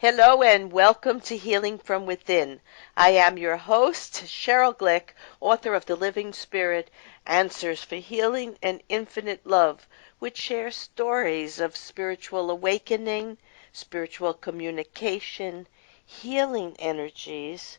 Hello and welcome to Healing from Within. I am your host, Sheryl Glick, author of The Living Spirit, Answers for Healing and Infinite Love, which shares stories of spiritual awakening, spiritual communication, healing energies,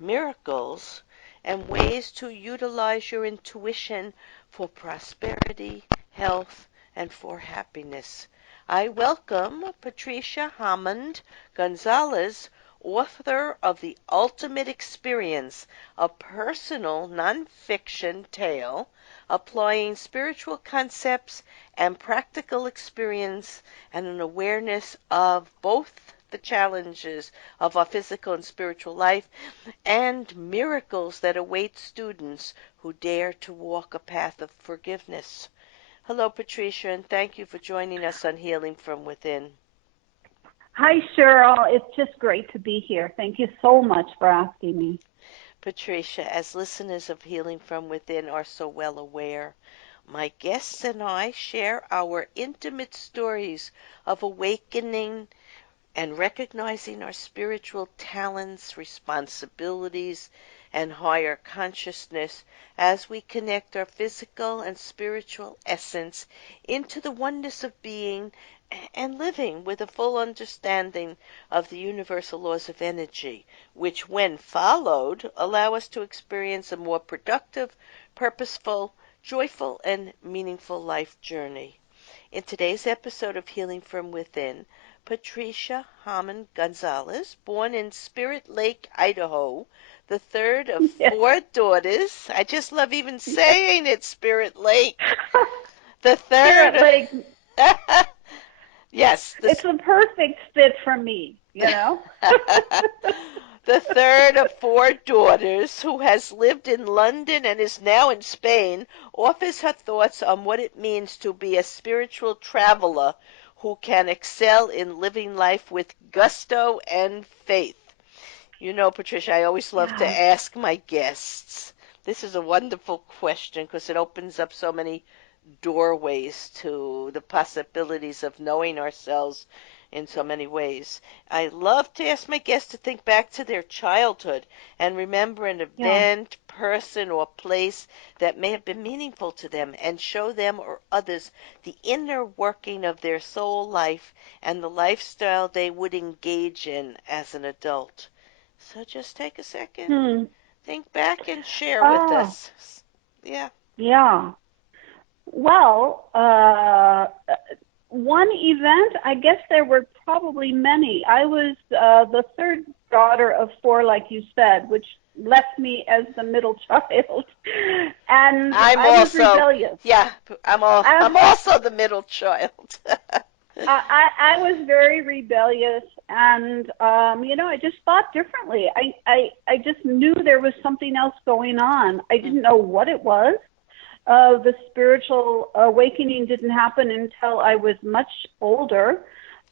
miracles, and ways to utilize your intuition for prosperity, health, and for happiness. I welcome Patricia Hammond Gonzalez, author of The Ultimate Experience, a personal non-fiction tale applying spiritual concepts and practical experience and an awareness of both the challenges of our physical and spiritual life and miracles that await students who dare to walk a path of forgiveness. Hello, Patricia, and thank you for joining us on Healing from Within. Hi, Sheryl. It's just great to be here. Thank you so much for asking me. Patricia, as listeners of Healing from Within are so well aware, my guests and I share our intimate stories of awakening and recognizing our spiritual talents, responsibilities, and higher consciousness as we connect our physical and spiritual essence into the oneness of being and living with a full understanding of the universal laws of energy, which, when followed, allow us to experience a more productive, purposeful, joyful, and meaningful life journey. In today's episode of Healing from Within, Patricia Hammond Gonzalez, born in Spirit Lake, Idaho, the third of Yes. four daughters. I just love even Yes. saying it, Spirit Lake. The Spirit third. Lake, Yes, it's a perfect fit for me, you know? the third of four daughters, who has lived in London and is now in Spain, offers her thoughts on what it means to be a spiritual traveler who can excel in living life with gusto and faith. You know, Patricia, I always love to Yeah. ask my guests. This is a wonderful question because it opens up so many doorways to the possibilities of knowing ourselves in so many ways. I love to ask my guests to think back to their childhood and remember an Yeah. event, person, or place that may have been meaningful to them and show them or others the inner working of their soul life and the lifestyle they would engage in as an adult. So just take a second, Hmm. think back, and share with Ah, us. Yeah. yeah. Well, one event, I guess there were probably many. I was the third daughter of four, like you said, which left me as the middle child. And I'm I was also, rebellious. yeah, I'm also the middle child. I was very rebellious, and I just thought differently. I just knew there was something else going on. I didn't know what it was. The spiritual awakening didn't happen until I was much older,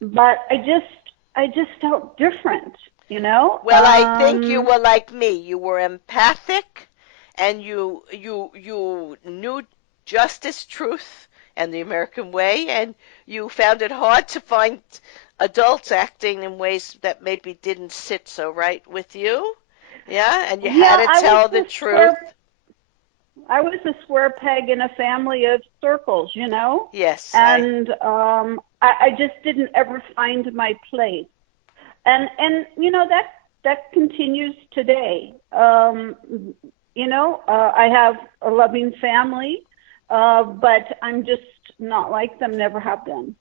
but I just felt different, you know. Well, I think you were like me. You were empathic, and you knew justice, truth, and the American way, and you found it hard to find adults acting in ways that maybe didn't sit so right with you. Yeah, and you had Yeah, to tell the truth. I was a square peg in a family of circles, you know, Yes, and I just didn't ever find my place. And that continues today. I have a loving family, but I'm just not like them, never have been.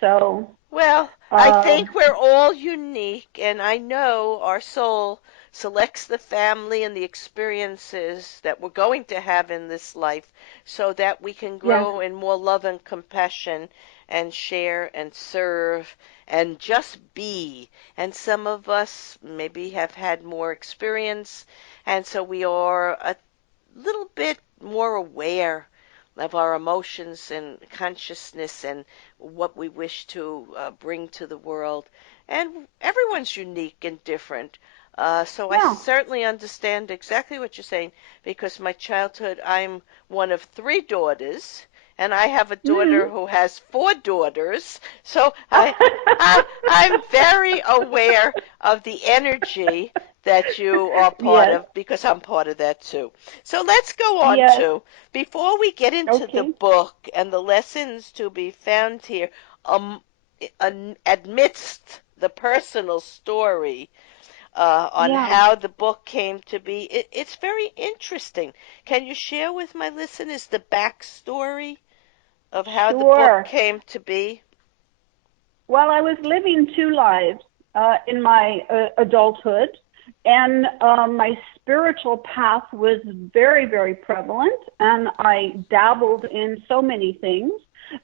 So, well, I uh, think we're all unique, and I know our soul selects the family and the experiences that we're going to have in this life so that we can yes, grow in more love and compassion and share and serve and just be. And some of us maybe have had more experience, and so we are a little bit more aware of our emotions and consciousness and what we wish to bring to the world. And everyone's unique and different. So I yeah, certainly understand exactly what you're saying because my childhood, I'm one of three daughters, and I have a Mm. daughter who has four daughters. So I'm very aware of the energy that you are part Yes. of because I'm part of that too. So let's go on Yes. to, before we get into the Okay. book and the lessons to be found here, amidst the personal story, on Yeah. how the book came to be. It's very interesting. Can you share with my listeners the backstory of how the book Sure. came to be? Well, I was living two lives in my adulthood, and my spiritual path was very, very prevalent, and I dabbled in so many things.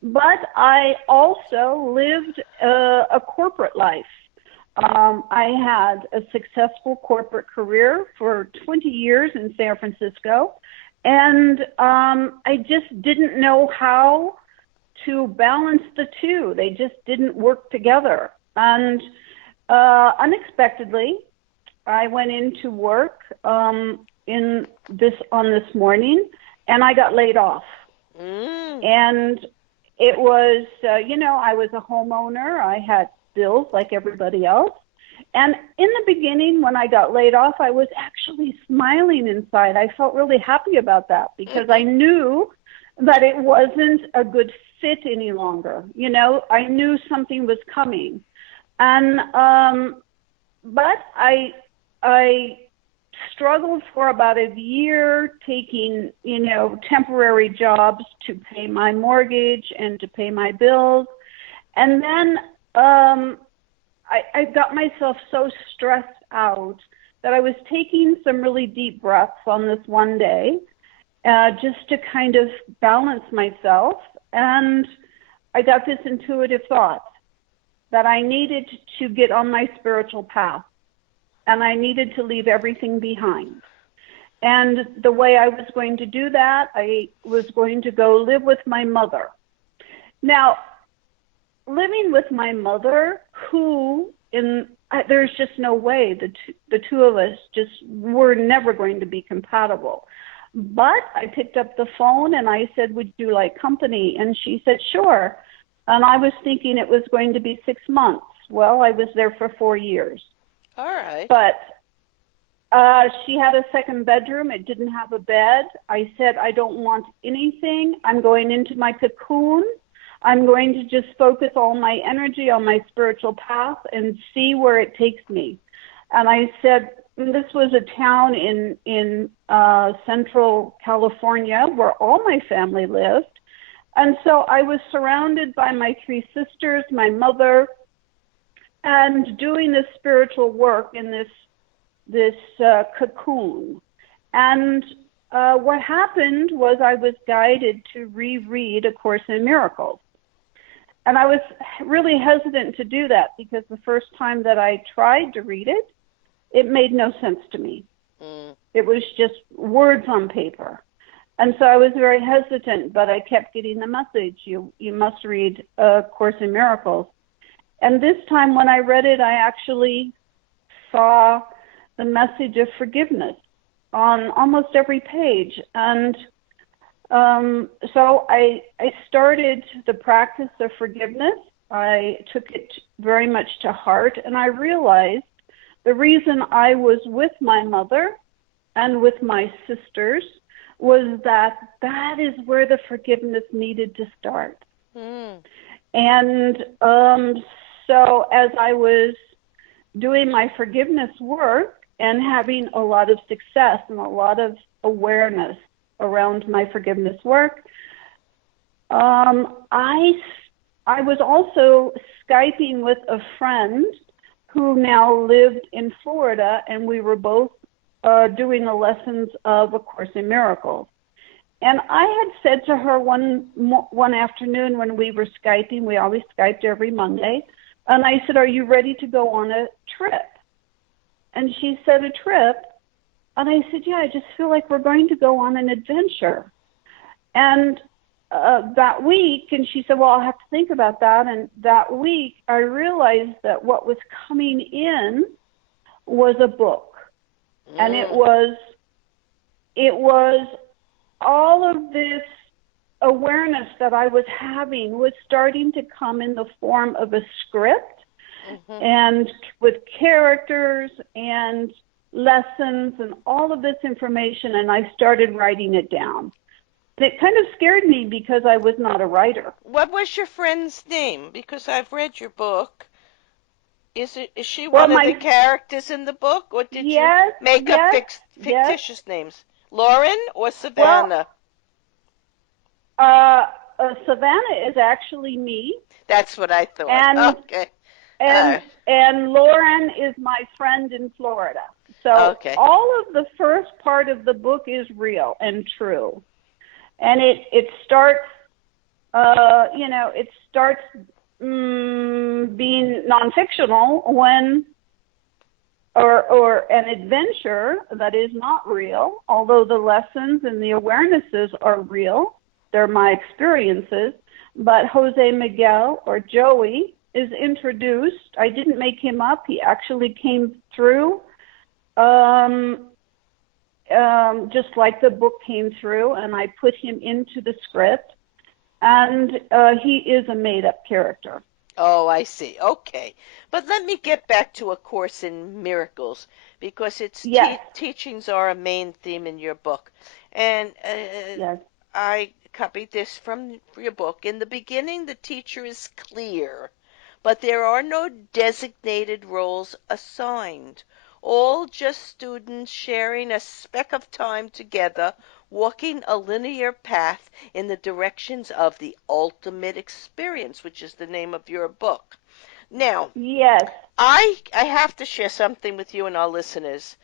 But I also lived a corporate life. I had a successful corporate career for 20 years in San Francisco, and I just didn't know how to balance the two. They just didn't work together. And unexpectedly, I went into work on this morning, and I got laid off. Mm. And it was, I was a homeowner. I had bills like everybody else. And in the beginning, when I got laid off, I was actually smiling inside. I felt really happy about that because I knew that it wasn't a good fit any longer. I knew something was coming. And, but I struggled for about a year taking, temporary jobs to pay my mortgage and to pay my bills. And then I got myself so stressed out that I was taking some really deep breaths on this one day just to kind of balance myself. And I got this intuitive thought that I needed to get on my spiritual path and I needed to leave everything behind. And the way I was going to do that, I was going to go live with my mother. Now, living with my mother, there's just no way the two of us just were never going to be compatible. But I picked up the phone and I said, "Would you like company?" And she said, "Sure." And I was thinking it was going to be 6 months. Well, I was there for 4 years. All right. But she had a second bedroom. It didn't have a bed. I said, "I don't want anything. I'm going into my cocoon. I'm going to just focus all my energy on my spiritual path and see where it takes me." And I said, this was a town in Central California where all my family lived. And so I was surrounded by my three sisters, my mother, and doing this spiritual work in this cocoon. And what happened was I was guided to reread A Course in Miracles. And I was really hesitant to do that because the first time that I tried to read it, it made no sense to me. It was just words on paper. And so I was very hesitant, but I kept getting the message, you must read A Course in Miracles. And this time when I read it, I actually saw the message of forgiveness on almost every page. And so I started the practice of forgiveness. I took it very much to heart, and I realized the reason I was with my mother and with my sisters was that is where the forgiveness needed to start. And so as I was doing my forgiveness work and having a lot of success and a lot of awareness around my forgiveness work, I was also Skyping with a friend who now lived in Florida, and we were both doing the lessons of A Course in Miracles. And I had said to her one afternoon when we were Skyping, we always Skyped every Monday, and I said, "Are you ready to go on a trip?" And she said, "A trip?" And I said, "Yeah, I just feel like we're going to go on an adventure." And that week, and she said, "Well, I'll have to think about that." And that week, I realized that what was coming in was a book. And it was all of this awareness that I was having was starting to come in the form of a script and with characters and lessons and all of this information, and I started writing it down. It kind of scared me because I was not a writer. What was your friend's name? Because I've read your book. Is she Well, one of the characters in the book, or did you yes, make up yes, yes. fictitious names? Lauren or Well, Savannah? Savannah is actually me, That's what I thought. and Okay. All and right. and Lauren is my friend in Florida. So Okay. all of the first part of the book is real and true, and it starts, it starts being non-fictional when, or an adventure that is not real, although the lessons and the awarenesses are real. They're my experiences. But Jose Miguel, or Joey, is introduced. I didn't make him up. He actually came through, just like the book came through, and I put him into the script. And he is a made-up character. Oh, I see. Okay. But let me get back to A Course in Miracles, because its Yes, teachings are a main theme in your book. And yes. I copied this from your book. In the beginning, the teacher is clear, but there are no designated roles assigned. All just students sharing a speck of time together, walking a linear path in the directions of the ultimate experience, which is the name of your book. Now, Yes. I have to share something with you and our listeners.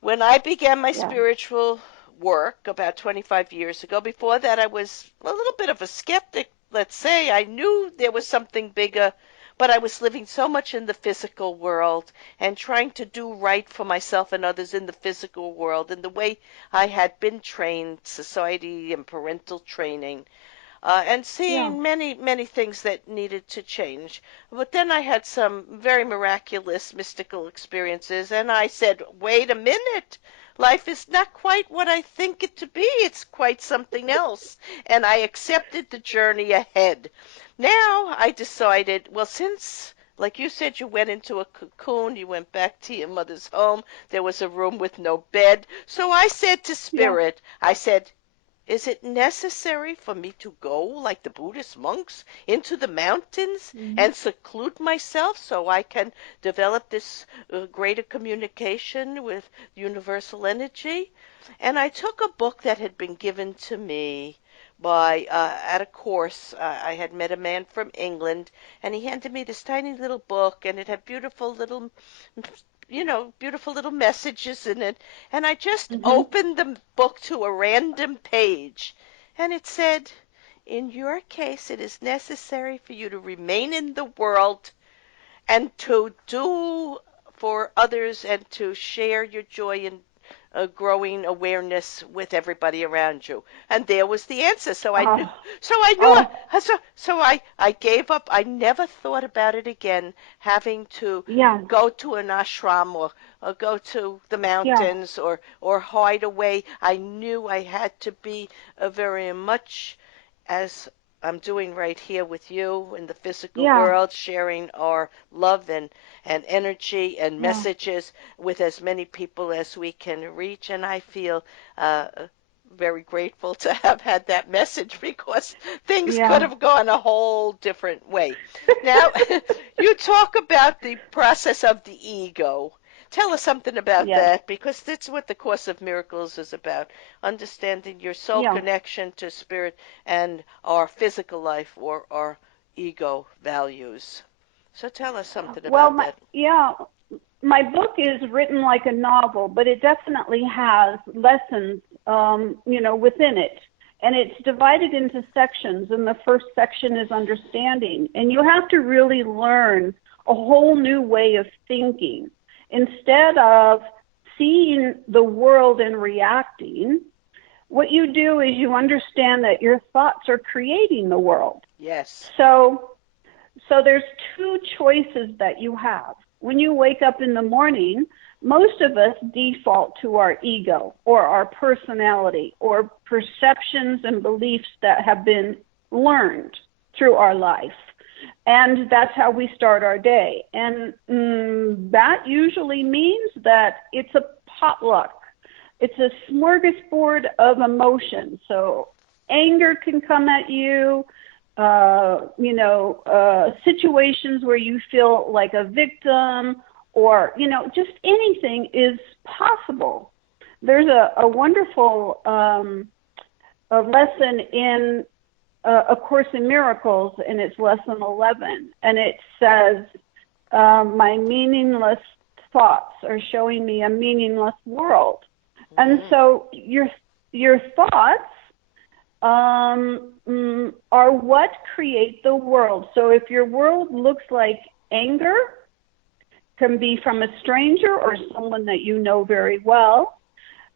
When I began my Yeah. spiritual work about 25 years ago, before that I was a little bit of a skeptic, let's say. I knew there was something bigger, but I was living so much in the physical world and trying to do right for myself and others in the physical world in the way I had been trained, society and parental training. And Yeah. seeing many, many things that needed to change. But then I had some very miraculous mystical experiences, and I said, wait a minute. Life is not quite what I think it to be. It's quite something else. And I accepted the journey ahead. Now I decided, well, since, like you said, you went into a cocoon, you went back to your mother's home, there was a room with no bed. So I said to Yeah. Spirit, I said, is it necessary for me to go, like the Buddhist monks, into the mountains Mm-hmm. and seclude myself so I can develop this greater communication with universal energy? And I took a book that had been given to me by at a course. I had met a man from England, and he handed me this tiny little book, and it had beautiful little, beautiful little messages in it. And I just Mm-hmm. opened the book to a random page, and it said, in your case, it is necessary for you to remain in the world and to do for others and to share your joy in growing awareness with everybody around you. And there was the answer. Oh, So I oh, knew, I gave up. I never thought about it again, having to yeah, go to an ashram or go to the yeah, mountains or hide away. I knew I had to be very much as I'm doing right here with you in the physical yeah, world, sharing our love and energy and yeah, messages with as many people as we can reach. And I feel uh, very grateful to have had that message because things could yeah, have gone a whole different way. Now, you talk about the process of the ego. Tell us something about yes, that because that's what the Course of Miracles is about, understanding your soul yeah. connection to spirit and our physical life or our ego values. So tell us something Well, about that. my book is written like a novel, but it definitely has lessons, within it. And it's divided into sections, and the first section is understanding. And you have to really learn a whole new way of thinking. Instead of seeing the world and reacting, what you do is you understand that your thoughts are creating the world. Yes. So there's two choices that you have. When you wake up in the morning, most of us default to our ego or our personality or perceptions and beliefs that have been learned through our life. And that's how we start our day. And that usually means that it's a potluck. It's a smorgasbord of emotions. So anger can come at you, situations where you feel like a victim, or, just anything is possible. There's a wonderful a lesson in A Course in Miracles, and it's lesson 11, and it says, my meaningless thoughts are showing me a meaningless world. And so your thoughts are what create the world. So if your world looks like anger, can be from a stranger or someone that you know very well,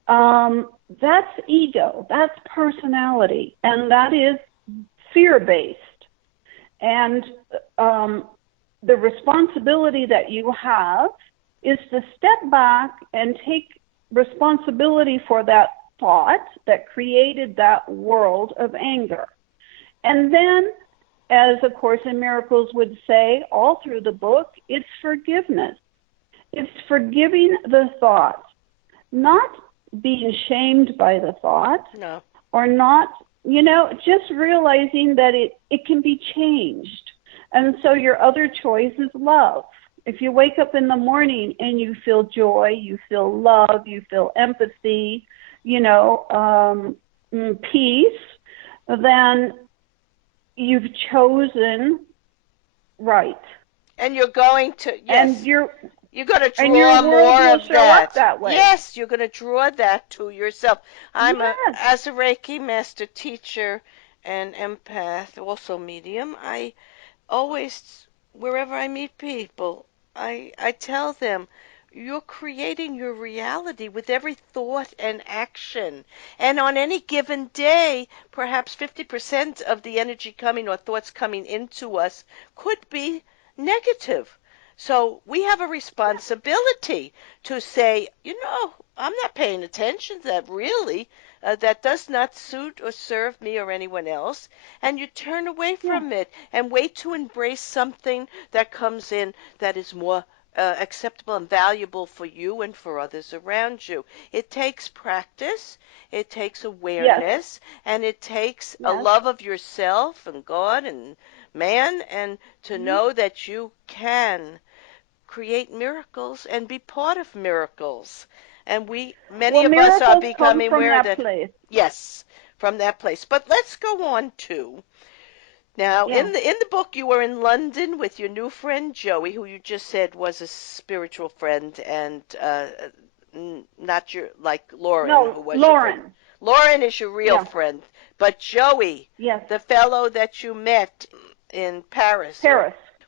that's ego, that's personality, and that is fear-based. And the responsibility that you have is to step back and take responsibility for that thought that created that world of anger. And then, as A Course in Miracles would say all through the book, it's forgiveness. It's forgiving the thought, not being shamed by the thought, No. or not, just realizing that it can be changed. And so your other choice is love. If you wake up in the morning and you feel joy, you feel love, you feel empathy, peace, then you've chosen right. And you're going to, yes. And you're going to and your draw world more will of show up that way. Yes, you're going to draw that to yourself. Yes. As a Reiki master teacher and empath, also medium, I always, wherever I meet people, I tell them, you're creating your reality with every thought and action. And on any given day, perhaps 50% of the energy coming or thoughts coming into us could be negative. So we have a responsibility to say, I'm not paying attention to that really. That does not suit or serve me or anyone else. And you turn away from it and wait to embrace something that comes in that is more acceptable and valuable for you and for others around you. It takes practice, it takes awareness, and it takes a love of yourself and God and man, and to know that you can create miracles and be part of miracles. And many of us are becoming aware that, yes, from that place. But let's go on to, now, in the book, you were in London with your new friend Joey, who you just said was a spiritual friend, and not your, like Lauren, who was your friend. Lauren is your real friend, but Joey, the fellow that you met in Paris,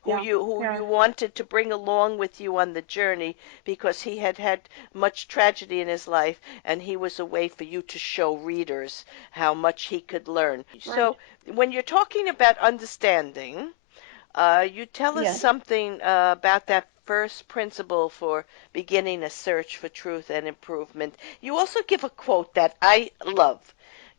who you wanted to bring along with you on the journey because he had had much tragedy in his life, and he was a way for you to show readers how much he could learn. Right. So when you're talking about understanding, you tell us something about that first principle for beginning a search for truth and improvement. You also give a quote that I love.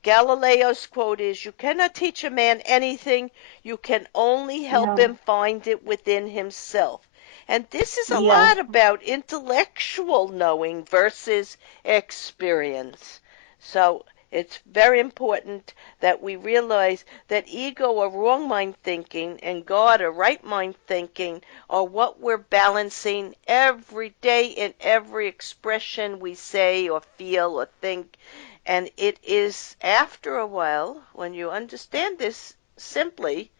Galileo's quote is, "You cannot teach a man anything, you can only help him find it within himself." And this is a lot about intellectual knowing versus experience. So it's very important that we realize that ego or wrong mind thinking and God or right mind thinking are what we're balancing every day in every expression we say or feel or think. And it is after a while, when you understand this simply,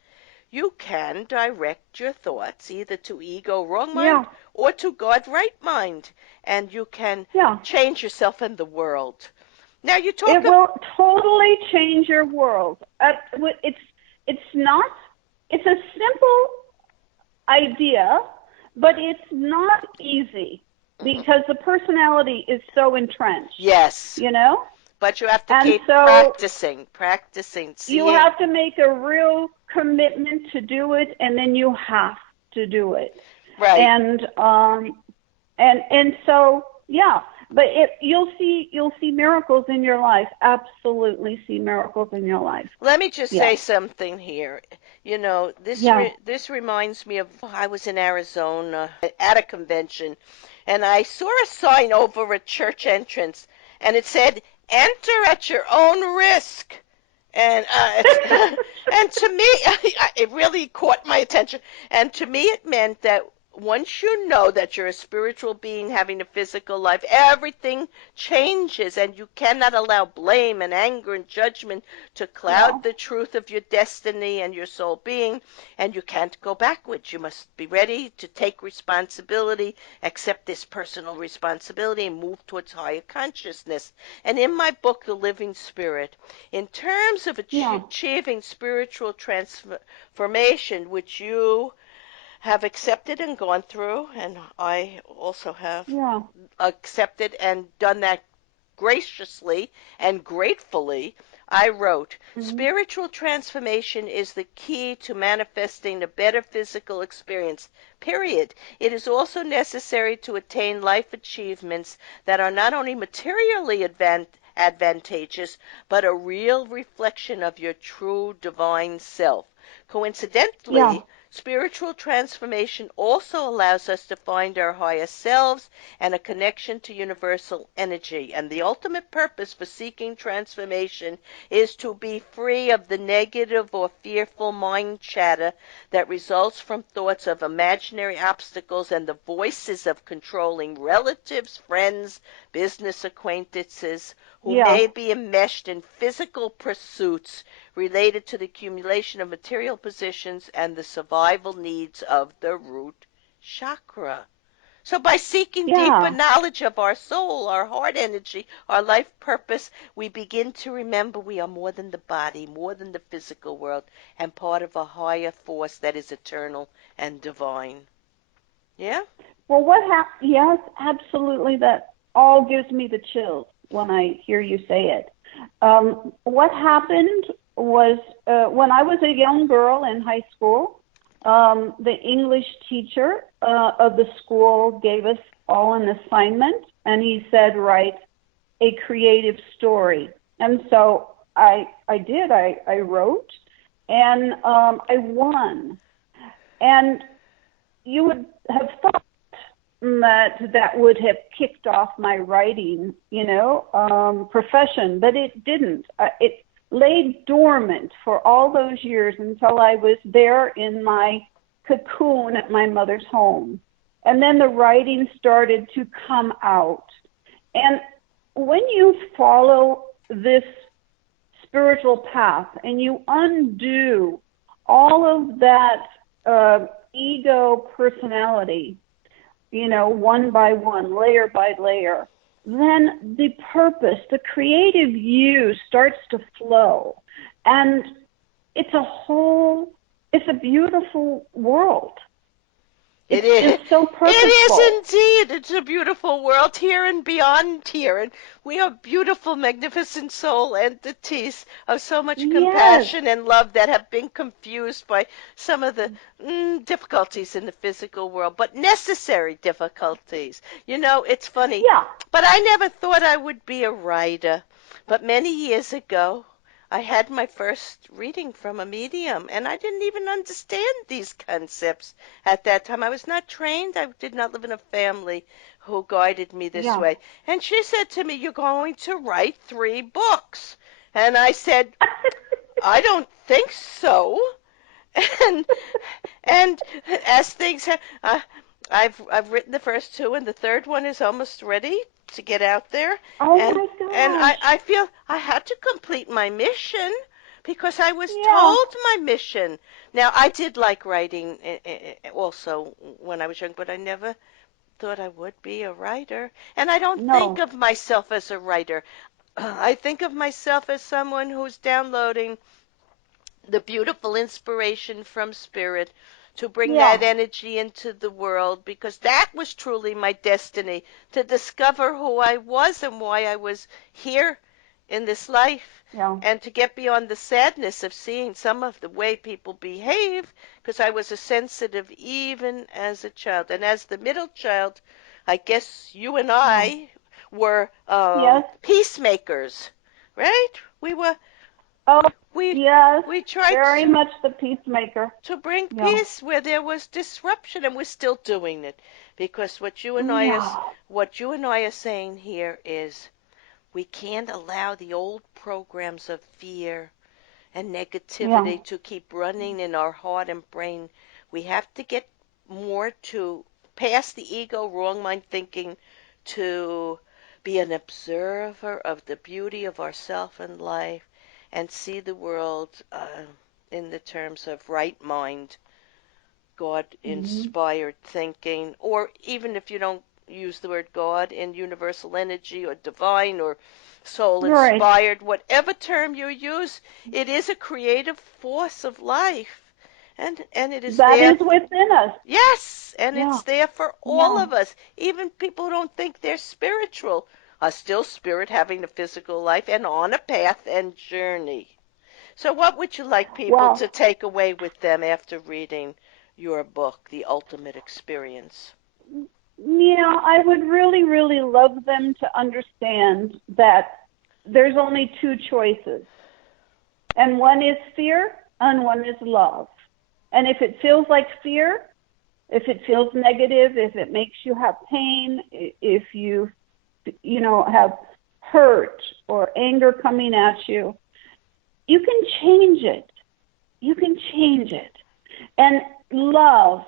you can direct your thoughts either to ego, wrong mind, or to God, right mind. And you can change yourself and the world. Now you talk. It will totally change your world. It's a simple idea, but it's not easy because the personality is so entrenched. Yes. But you have to keep practicing. You have to make a real commitment to do it, and then you have to do it. Right. And And so yeah, but you'll see miracles in your life. Absolutely see miracles in your life. Let me just Yeah. say something here. You know, Yeah. this reminds me of I was in Arizona at a convention, and I saw a sign over a church entrance, and it said, "Enter at your own risk." And and to me, it really caught my attention. And to me, it meant that once you know that you're a spiritual being having a physical life, everything changes, and you cannot allow blame and anger and judgment to Yeah. cloud the truth of your destiny and your soul being. And you can't go backwards. You must be ready to take responsibility, accept this personal responsibility, and move towards higher consciousness. And in my book, The Living Spirit, in terms of Yeah. achieving spiritual transformation, which you have accepted and gone through, and I also have Yeah. accepted and done that graciously and gratefully, I wrote, Mhm. spiritual transformation is the key to manifesting a better physical experience, period. It is also necessary to attain life achievements that are not only materially advantageous, but a real reflection of your true divine self. Yeah. Coincidentally, spiritual transformation also allows us to find our higher selves and a connection to universal energy. And the ultimate purpose for seeking transformation is to be free of the negative or fearful mind chatter that results from thoughts of imaginary obstacles and the voices of controlling relatives, friends, business acquaintances who Yeah. may be enmeshed in physical pursuits related to the accumulation of material positions and the survival needs of the root chakra. So by seeking deeper Yeah. knowledge of our soul, our heart energy, our life purpose, we begin to remember we are more than the body, more than the physical world, and part of a higher force that is eternal and divine. Yeah? Well, what happened? Yes, absolutely. That all gives me the chills when I hear you say it. What happened was when I was a young girl in high school, the English teacher of the school gave us all an assignment, and he said, write a creative story. And so I did. I wrote, and I won. And you would have thought that would have kicked off my writing, profession, but it didn't. It lay dormant for all those years until I was there in my cocoon at my mother's home. And then the writing started to come out. And when you follow this spiritual path and you undo all of that ego personality, one by one, layer by layer, then the purpose, the creative you starts to flow. And it's a beautiful world. It It's is. just so It is purposeful. indeed. It's a beautiful world here and beyond here. And we are beautiful, magnificent soul entities of so much Yes. compassion and love that have been confused by some of the difficulties in the physical world, but necessary difficulties. You know, it's funny, Yeah. but I never thought I would be a writer. But many years ago, I had my first reading from a medium, and I didn't even understand these concepts at that time. I was not trained. I did not live in a family who guided me this Yeah. way. And she said to me, "You're going to write 3 books." And I said, "I don't think so." And and as things have, I've written the first 2, and the third one is almost ready to get out there. Oh And my and gosh. I feel I had to complete my mission because I was Yeah. told my mission. Now I did like writing also when I was young, but I never thought I would be a writer. And I don't think No. of myself as a writer. I think of myself as someone who's downloading the beautiful inspiration from spirit to bring that Yeah. energy into the world, because that was truly my destiny, to discover who I was and why I was here in this life, Yeah. and to get beyond the sadness of seeing some of the way people behave, because I was a sensitive even as a child. And as the middle child, I guess you and Yeah. I were Yes. peacemakers, right? We were Oh, we yes. we tried Very much the peacemaker. to bring Yeah. peace where there was disruption, and we're still doing it because Yeah. what you and I are saying here is we can't allow the old programs of fear and Yeah. negativity to keep running in our heart and brain. We have to get more to past the ego, wrong mind thinking, to be an observer of the beauty of ourself and life and see the world in the terms of right mind, God Hmm. inspired thinking, or even if you don't use the word God, in universal energy or divine or soul Right. inspired, whatever term you use, it is a creative force of life. And it is That there. is within us. Yes, and Yeah. it's there for all Yeah. of us. Even people who don't think they're spiritual are still spirit having a physical life and on a path and journey. So, what would you like people Well, to take away with them after reading your book, The Ultimate Experience? I would really, really love them to understand that there's only two choices, and one is fear and one is love. And if it feels like fear, if it feels negative, if it makes you have pain, if have hurt or anger coming at you, you can change it. You can change it. And love,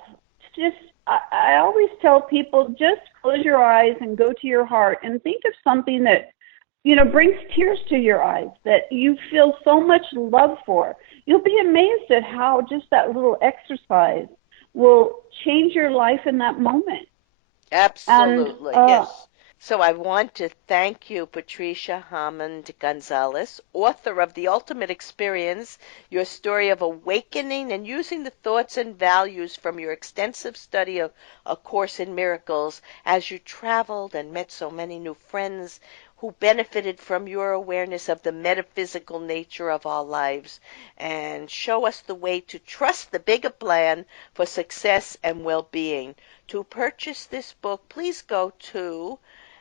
just, I always tell people, just close your eyes and go to your heart and think of something that, brings tears to your eyes, that you feel so much love for. You'll be amazed at how just that little exercise will change your life in that moment. And Absolutely, yes. So I want to thank you, Patricia Hammond Gonzalez, author of The Ultimate Experience, your story of awakening and using the thoughts and values from your extensive study of A Course in Miracles as you traveled and met so many new friends who benefited from your awareness of the metaphysical nature of our lives and show us the way to trust the bigger plan for success and well-being. To purchase this book, please go to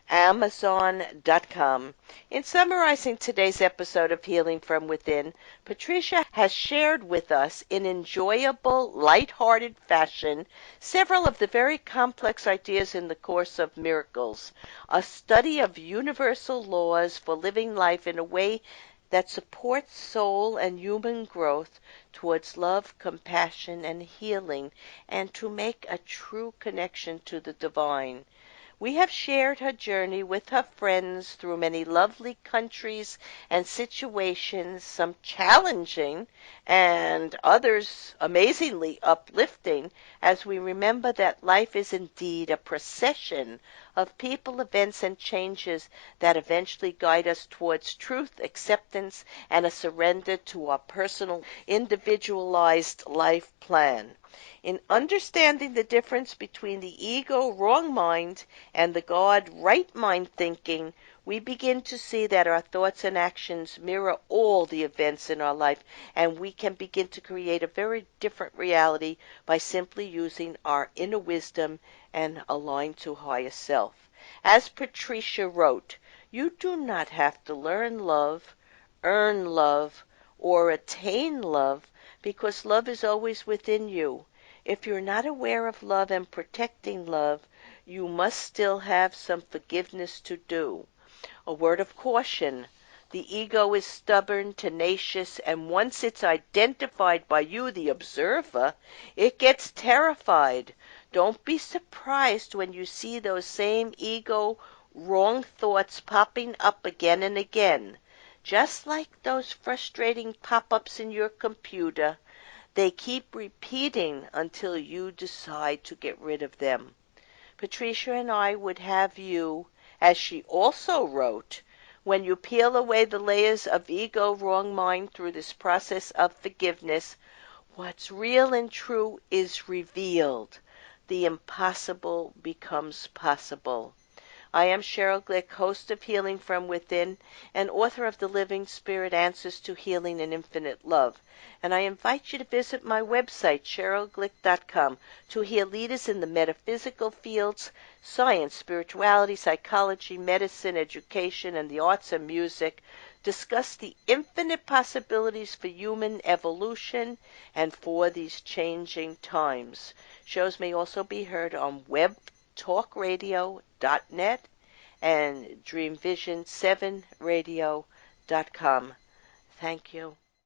Amazon.com. In summarizing today's episode of Healing from Within, Patricia has shared with us in enjoyable, light-hearted fashion several of the very complex ideas in the Course of Miracles, a study of universal laws for living life in a way that supports soul and human growth towards love, compassion, and healing, and to make a true connection to the divine. We have shared her journey with her friends through many lovely countries and situations, some challenging and others amazingly uplifting, as we remember that life is indeed a procession of people, events, and changes that eventually guide us towards truth, acceptance, and a surrender to our personal, individualized life plan. In understanding the difference between the ego wrong mind and the God right mind thinking, we begin to see that our thoughts and actions mirror all the events in our life, and we can begin to create a very different reality by simply using our inner wisdom and align to higher self. As Patricia wrote, you do not have to learn love, earn love, or attain love, because love is always within you. If you're not aware of love and protecting love, you must still have some forgiveness to do. A word of caution. The ego is stubborn, tenacious, and once it's identified by you, the observer, it gets terrified. Don't be surprised when you see those same ego wrong thoughts popping up again and again. Just like those frustrating pop-ups in your computer, they keep repeating until you decide to get rid of them. Patricia and I would have you, as she also wrote, when you peel away the layers of ego wrong mind through this process of forgiveness, what's real and true is revealed. The impossible becomes possible. I am Sheryl Glick, host of Healing from Within and author of The Living Spirit Answers to Healing and Infinite Love. And I invite you to visit my website, SherylGlick.com, to hear leaders in the metaphysical fields, science, spirituality, psychology, medicine, education, and the arts and music discuss the infinite possibilities for human evolution and for these changing times. Shows may also be heard on webtalkradio.net and dreamvision7radio.com. Thank you.